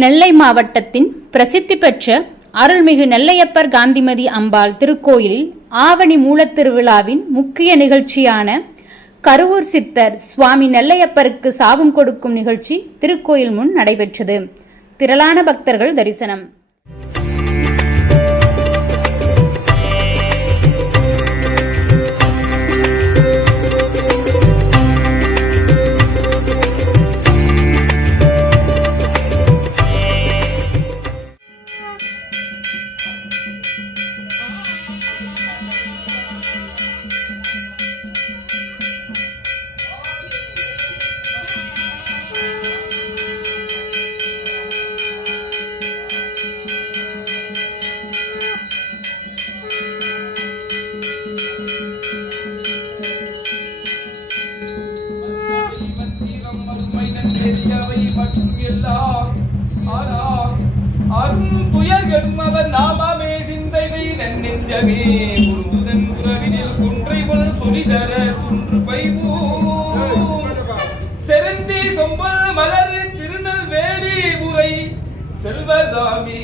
நெல்லை மாவட்டத்தின் பிரசித்தி பெற்ற அருள்மிகு நெல்லையப்பர் காந்திமதி அம்பாள் திருக்கோயிலில் ஆவணி மூலத்திருவிழாவின் முக்கிய நிகழ்ச்சியான கருவூர் சித்தர் சுவாமி நெல்லையப்பருக்கு சாபம் கொடுக்கும் நிகழ்ச்சி திருக்கோயில் முன் நடைபெற்றது. திரளான பக்தர்கள் தரிசனம். செருந்தி சொம்பல் மலர் திருநெல்வேலி முறை செல்வதாமி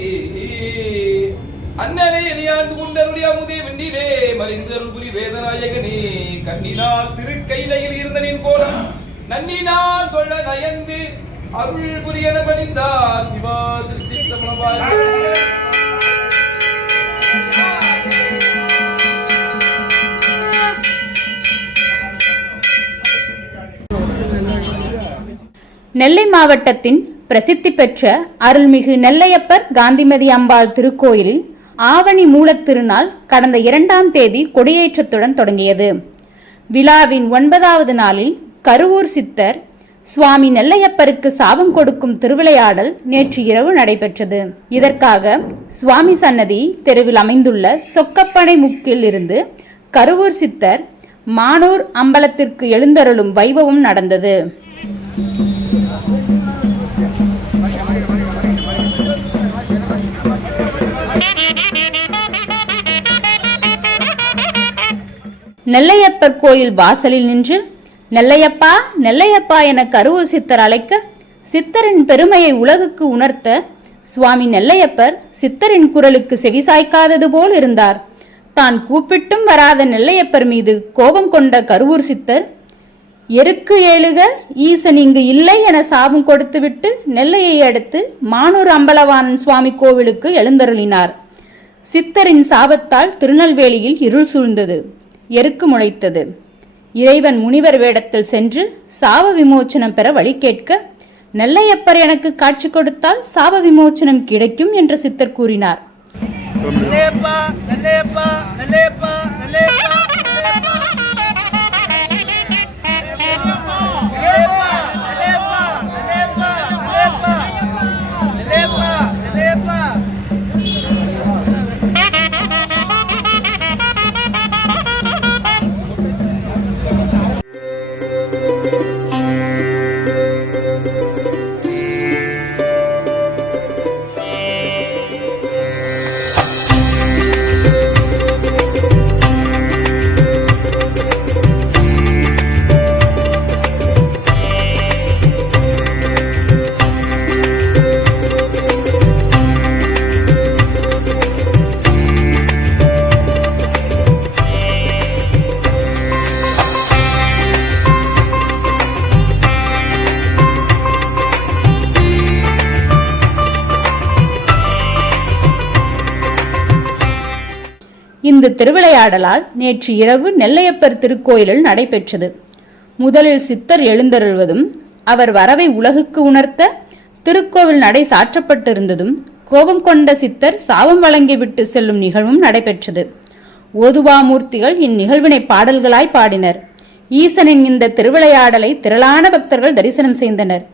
அண்ணலே எளியாண்டு கொண்டருடைய அமுதே வெண்டிலே மறைந்தருள் புரி வேதநாயகனே கண்ணினால் திருக்கையிலையில் இருந்தனின் கோலம் நன்னினால் தொழ நயந்து அருள் புரியன பணிந்தார் சிவா நெல்லை மாவட்டத்தின் பிரசித்தி பெற்ற அருள்மிகு நெல்லையப்பர் காந்திமதி அம்பாள் திருக்கோயிலில் ஆவணி மூலத்திருநாள் கடந்த 2ஆம் தேதி கொடியேற்றத்துடன் தொடங்கியது. விழாவின் 9வது நாளில் கருவூர் சித்தர் சுவாமி நெல்லையப்பருக்கு சாபம் கொடுக்கும் திருவிளையாடல் நேற்று இரவு நடைபெற்றது. இதற்காக சுவாமி சன்னதி தெருவில் அமைந்துள்ள சொக்கப்பனை முக்கில் இருந்து கருவூர் சித்தர் மானூர் அம்பலத்திற்கு எழுந்தருளும் வைபவம் நடந்தது. நெல்லையப்பர் கோயில் வாசலில் நின்று நெல்லையப்பா நெல்லையப்பா என கருவூர் சித்தர் அழைக்க சித்தரின் பெருமையை உலகுக்கு உணர்த்த சுவாமி நெல்லையப்பர் சித்தரின் குரலுக்கு செவிசாய்க்காதது போல் இருந்தார். தான் கூப்பிட்டும் வராத நெல்லையப்பர் மீது கோபம் கொண்ட கருவூர் சித்தர் எருக்கு ஏழுக ஈசன் இங்கு இல்லை என சாபம் கொடுத்துவிட்டு நெல்லையை அடுத்து மானூர் அம்பலவாணன் சுவாமி கோவிலுக்கு எழுந்தருளினார். சித்தரின் சாபத்தால் திருநெல்வேலியில் இருள் சூழ்ந்தது, எருக்கு முளைத்தது. இறைவன் முனிவர் வேடத்தில் சென்று சாப விமோச்சனம் பெற வழி கேட்க நெல்லையப்பர் எனக்கு காட்சி கொடுத்தால் சாப விமோச்சனம் கிடைக்கும் என்று சித்தர் கூறினார். இந்த திருவிளையாடலால் நேற்று இரவு நெல்லையப்பர் திருக்கோயிலில் நடைபெற்றது. முதலில் சித்தர் எழுந்தருள்வதும் அவர் வரவை உலகுக்கு உணர்த்த திருக்கோவில் நடை சாற்றப்பட்டிருந்ததும் கோபம் கொண்ட சித்தர் சாபம் வழங்கிவிட்டு செல்லும் நிகழ்வும் நடைபெற்றது. ஓதுவாமூர்த்திகள் இந்நிகழ்வினை பாடல்களாய் பாடினர். ஈசனின் இந்த திருவிளையாடலை திரளான பக்தர்கள் தரிசனம் செய்தனர்.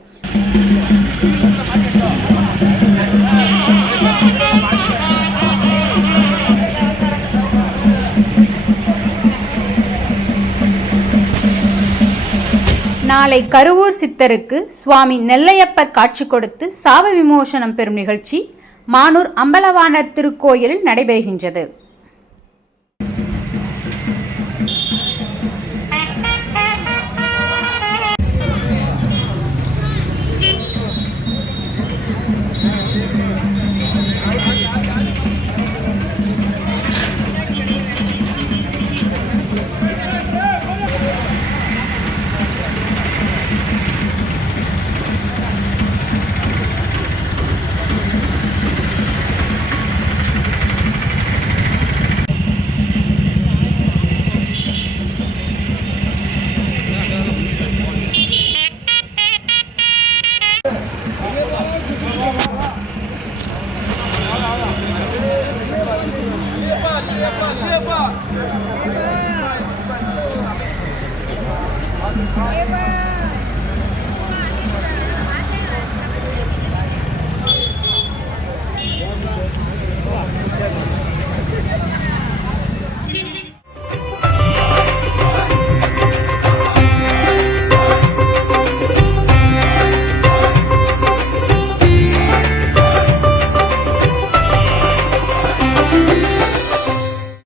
நாளை கருவூர் சித்தருக்கு சுவாமி நெல்லையப்பர் காட்சி கொடுத்து சாப விமோசனம் பெறும் நிகழ்ச்சி மானூர் அம்பலவாணர் திருக்கோயிலில் நடைபெறுகின்றது. தேவா